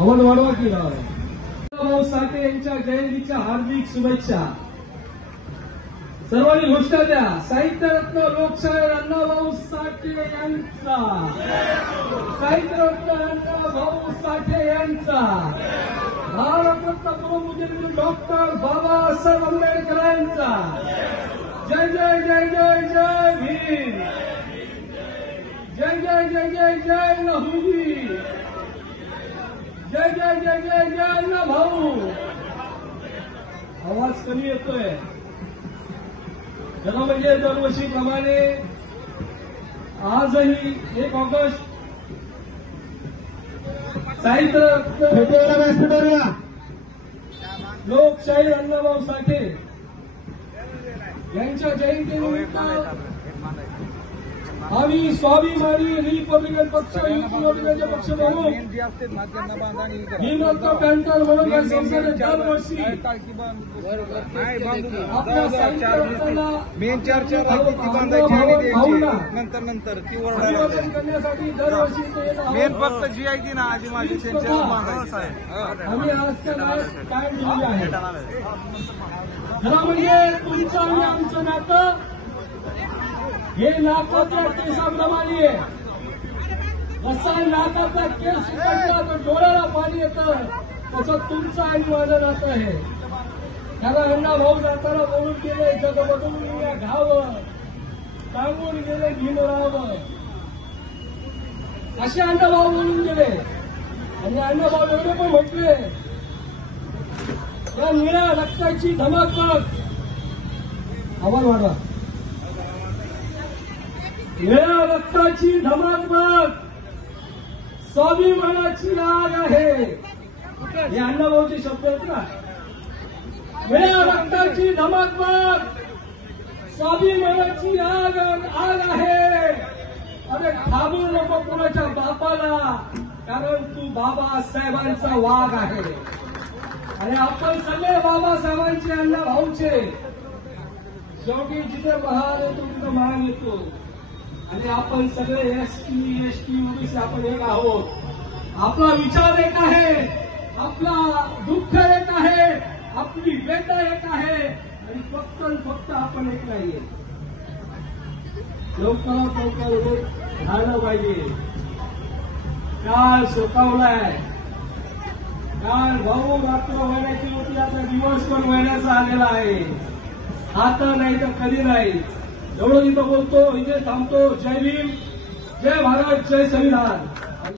आवाज वाढवा की भाऊ साठे यांच्या जयंतीच्या हार्दिक शुभेच्छा. सर्वांनी घोषणा द्या. साहित्यरत्न लोकशाहीर अण्णाभाऊ साठे यांचा, साहित्यरत्न अण्णाभाऊ साठे यांचा, भारतरत्न पूर्वमुख्यमंत्री डॉक्टर बाबासाहेब आंबेडकरांचा. जय जय जय जय जय भीम. जय जय जय जय जय लहुजी. जय जय जय जय जय अण्णाभाऊ. आवाज कमी येतोय. जरा म्हणजे दरवर्षीप्रमाणे आजही 1 ऑगस्ट साहित्यरत्न लोकशाहीर अण्णाभाऊ साठे यांच्या जयंतीनिमित्त आम्ही स्वाभिमानी रिपब्लिकन पक्ष युवकांचे पक्ष म्हणून भीमरत्न पॅन्टर म्हणून या संस्थेने दरवर्षी आपल्या साहित्यरत्नाला नंतर अभिवादन करण्यासाठी दरवर्षी मेन फक्त जी आहे ती ना आजी माझी आम्ही आज कायम दिलेली आहे. खरं म्हणजे तुमचं आणि आमचं नातं हे नाकाच्या केसाप्रमाणे आहे. जसा नाकाचा केस सुकटला तर डोळ्याला पाणी येतं, तसं तुमचं आणि माझं नातं आहे. त्याला अण्णाभाऊ जाताना बोलून गेले जगबदलून या घावं, सांगून गेले भीमराव, असे अण्णाभाऊ बोलून गेले. आणि अण्णाभाऊ एवढे पण म्हटले, या निळ्या रक्ताची धमाकमग, आवाज वाढवा, निळ्या रक्ताची धमाकमग स्वाभिमानाची आग आहे. हे अण्णाभाऊचे शब्द आहेत ना. निळ्या रक्ताची धमाकमग स्वाभिमानाची आग आहे. अरे थांबू नको कोणाच्या बापाला, कारण तू बाबासाहेबांचा वाघ आहे. आणि आपण सगळे बाबासाहेबांचे अण्णाभाऊचे. शेवटी जिथे महान येतो तिथे मान येतो. आणि आपण सगळे एसटी ओबीसी आपण एक आहोत. आपला विचार एक आहे, आपला दुःख एक आहे, आपली वेदना एक आहे. आणि फक्त आपण एक नाहीये. लवकरात लवकर झालं पाहिजे. काळ सोकावलाय. काळ भाऊ रात्र व्हायची होती, आता दिवस पण व्हायचा आलेला आहे. आता नाही तर कधी नाही. एवढं इथं बोलतो, इथे थांबतो. जय भीम, जय भारत, जय संविधान.